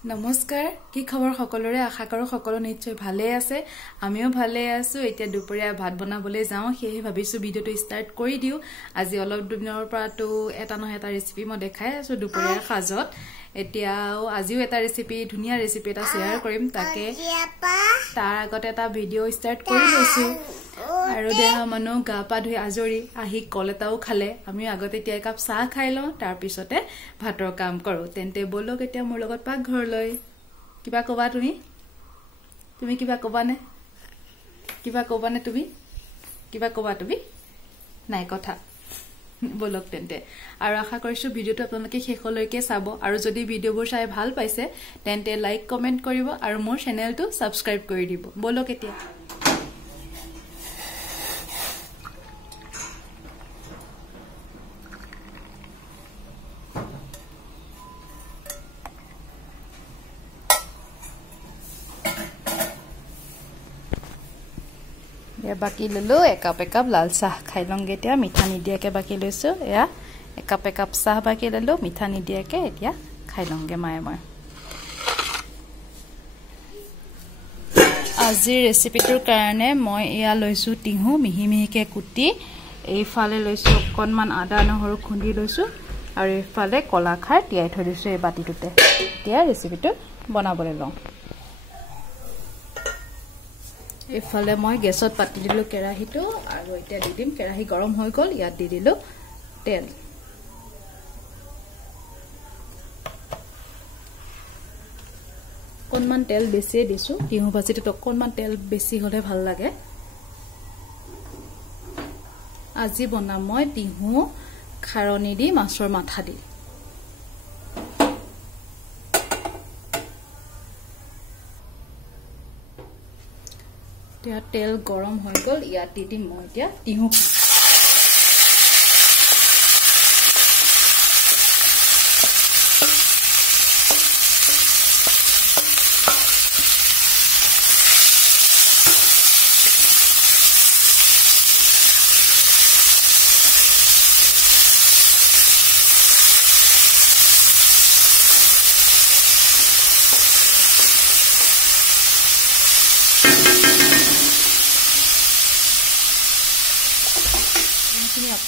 নমস্কাৰ কি খবৰ সকলোৰে আশা কৰো সকলো নিশ্চয় ভালে আছে আমিও ভালে আছো এতিয়া দুপৰীয়া ভাত বনাবলৈ যাও সেই ভাবিছো ভিডিওটো ষ্টাৰ্ট কৰি দিও আজি অলপ দিনৰ পৰাটো এটা নহয় এটা ৰেচিপি মই দেখাই আছো দুপৰীয়াৰ সাজত এতিয়াও আজিও এটা ৰেচিপি ধুনিয়া ৰেচিপি এটা শেয়াৰ কৰিম তাকে তাৰ আগতে এটা ভিডিও ষ্টাৰ্ট কৰি লৈছো আৰু দেহা মনো গা পা ধুই আজৰি আহি কলটাও খালে আমি আগতে এতিয়া একাপ চাহ খাই লওঁ তাৰ পিছতে ভাতৰ কাম কৰো তেন্তে বলক এতিয়া মোৰ লগত পাক ঘৰলৈ কিবা কবা তুমি কিবা কবানে তুমি নাই কথা বলক তেন্তে আৰু আশা কৰিছো ভিডিওটো আপোনালোকে শেষলৈকে চাব আৰু যদি ভিডিওবোৰ চাই ভাল পাইছে তেন্তে লাইক কমেন্ট কৰিব আৰু মোৰ চেনেলটো সাবস্ক্ৰাইব কৰি দিব বলক এতিয়া बाकी ललो एकाप लाल चाह खाई लंगे एतिया मिठा निदियाके बाकी लैसो या एकाप चाह बाकी ललो मिठा निदियाके एतिया खाई लंगे माये मैं আজি ৰেচিপিটোৰ কাৰণে মই ইয়া লৈছো টিহু মিহি মিহিকে কুটি এইফালে লৈছো অকনমান আদা নহৰু খুন্দি লৈছো আৰু এইফালে কলা খাৰ তিয়াই থৈ দিছো এই বাটিটোতে এতিয়া ৰেচিপিটো বনাবলৈ লওঁ এফালে মই গেছত পাতি দিলো কেৰাহীটো আৰু এতিয়া দি দিম কেৰাহী গৰম হৈ গল ইয়াত দি দিলো তেল কোনমান তেল বেছি দিছো তিহু ভাজিটো কোনমান তেল বেছি হলে ভাল লাগে আজি বনাম মই তিহু খাৰণী দি মাছৰ মাথা দি तेल गरम हो गल इयात दी दिम मैं इतना तिहु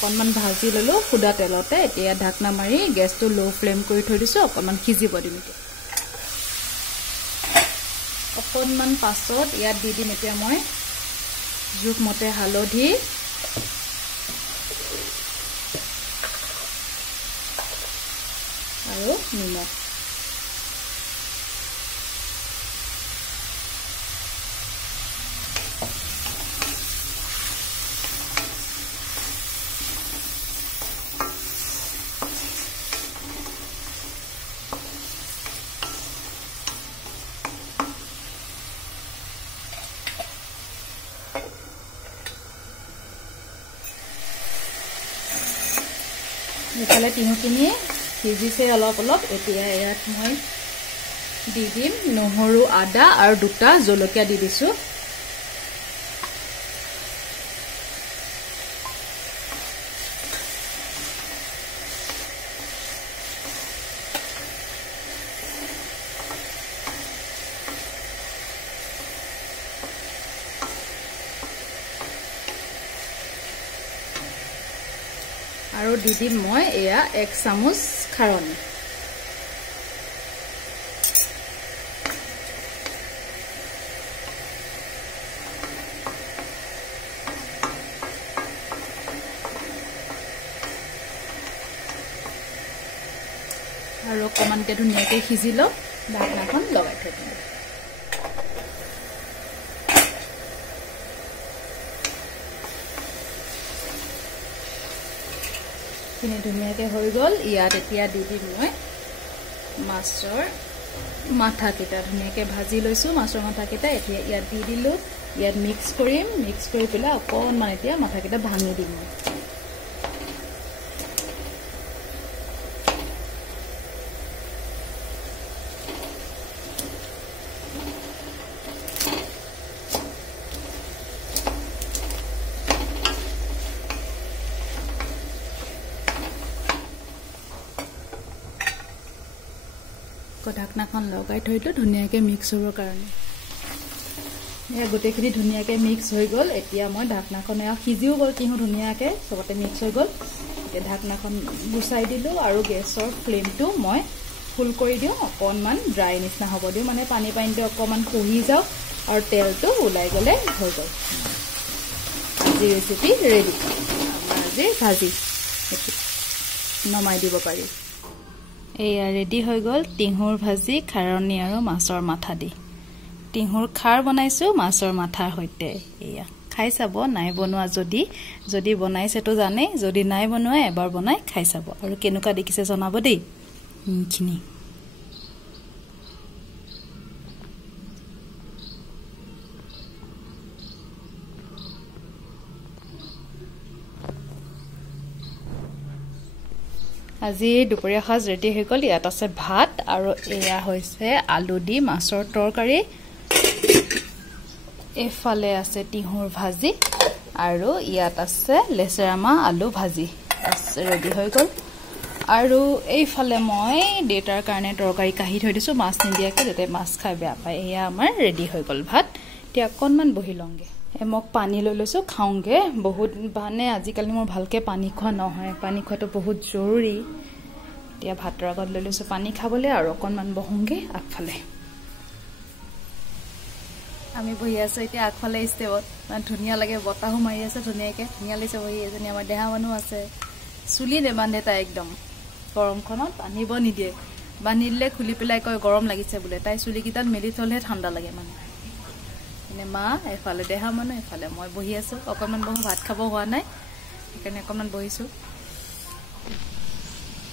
অকনমান ভাজি ললো খুদা তেলতে এতিয়া ঢাকনা মাৰি গেছটো লো ফ্লেম কৰি থৈ দিছো অকনমান খিজিব দিম অকনমান পাছত ইয়াত দি দিম এতিয়া মই জুকমতে হালধি আৰু নিমখ इफाले तिहुखिनि सिजिसे अलप अलप एतिया यात মই দি দিম নহৰু আদা আৰু দুটা জলকীয়া দি দিছো আৰু দি দিম মই এয়া 1 চামুচ খাৰণী আৰু অকমানকে ধুনীয়াকৈ সিজি লও ঢাকনাখন লগাই থৈ দিম খিনি ধুনীয়াকৈ হৈ গল ইয়াত এতিয়া দি দিম মই মাছৰ মাথাকেইটা ধুনীয়াকৈ ভাজি লৈছো মাছৰ মাথাকেইটা এতিয়া ইয়াত দি দিলো ইয়াত মিক্স কৰি পেলাই অকনমান এতিয়া মাথাকেইটা ভাঙি দিম ঢাকনাখন লগাই থৈলো ধুনীয়াকৈ মিক্স হ'বৰ কাৰণে এয়া গোটেইখিনি ধুনীয়াকৈ মিক্স হৈ গ'ল এতিয়া মই ঢাকনাখন সিজিও গ'ল তিহু ধুনীয়াকৈ চবতে মিক্স হৈ গ'ল এতিয়া ঢাকনাখন গুচাই দিলোঁ আৰু গেছৰ ফ্লেমটো মই ফুল কৰি দিওঁ অকণমান ড্ৰাই নিচিনা হ'ব দিওঁ মানে পানীটো অকণমান শুহি যাওক আৰু তেলটো ওলাই গ'লে হৈ গ'ল আজি ৰেচিপি ৰেডি আমাৰ আজি ভাজি নমাই দিব পাৰি এয়া ৰেডি হৈ গ'ল তিহুৰ ভাজি খাৰণী আৰু মাছৰ মাথা দি তিহুৰ খাৰ বনাইছোঁ মাছৰ মাথাৰ সৈতে এয়া খাই চাব নাই বনোৱা যদি বনাইছেতো জানে যদি নাই বনোৱা এবাৰ বনাই খাই চাব আৰু কেনেকুৱা দেখিছে জনাব দেই খিনি আজি দুপৰীয়া সাজ ৰেডি হৈ গ'ল ইয়াত আছে ভাত আৰু এয়া হৈছে আলু দি মাছৰ তৰকাৰী এফালে আছে তিহুৰ ভাজি আৰু ইয়াত আছে লেচেৰামা আলু ভাজি ৰেডি হৈ গ'ল আৰু এইফালে মই দেউতাৰ কাৰণে তৰকাৰী কাঢ়ি থৈ দিছোঁ মাছ নিদিয়াকৈ যাতে মাছ খাই বেয়া পায় এয়া আমাৰ ৰেডি হৈ গ'ল ভাত এতিয়া অকণমান বহি লওঁগৈ মোক পানী লৈ লৈছোঁ খাওঁগৈ বহুত মানে আজিকালি মোৰ ভালকৈ পানী খোৱা নহয় পানী খোৱাটো বহুত জৰুৰী এতিয়া ভাতৰ আগত লৈ লৈছোঁ পানী খাবলৈ আৰু অকণমান বহোঁগৈ আগফালে আমি বহি আছোঁ এতিয়া আগফালে ষ্টেপত মানে ধুনীয়া লাগে বতাহো মাৰি আছে ধুনীয়াকৈ ধুনীয়া লাগিছে বহি এজনী আমাৰ দেহা মানুহ আছে চুলি নেবান্ধে তাই একদম গৰমখনত বান্ধিব নিদিয়ে বান্ধি দিলে খুলি পেলাই কয় গৰম লাগিছে বোলে তাই চুলিকেইটাত মেলি থ'লেহে ঠাণ্ডা লাগে মানে এনে মা এফালে দেহা মানুহ এফালে মই বহি আছোঁ অকণমান বহো ভাত খাব হোৱা নাই সেইকাৰণে অকণমান বহিছোঁ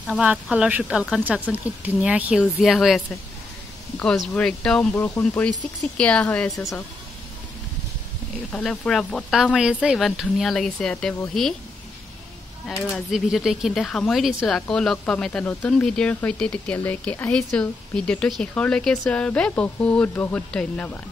আমাৰ আগফালৰ চোতালখন চাওকচোন কি ধুনীয়া সেউজীয়া হৈ আছে গছবোৰ একদম বৰষুণ পৰি চিকচিকীয়া হৈ আছে চব এইফালে পুৰা বতাহ মাৰি আছে ইমান ধুনীয়া লাগিছে ইয়াতে বহি আৰু আজি ভিডিঅ'টো এইখিনিতে সামৰি দিছোঁ আকৌ লগ পাম এটা নতুন ভিডিঅ'ৰ সৈতে তেতিয়ালৈকে আহিছোঁ ভিডিঅ'টো শেষৰলৈকে চোৱাৰ বাবে বহুত বহুত ধন্যবাদ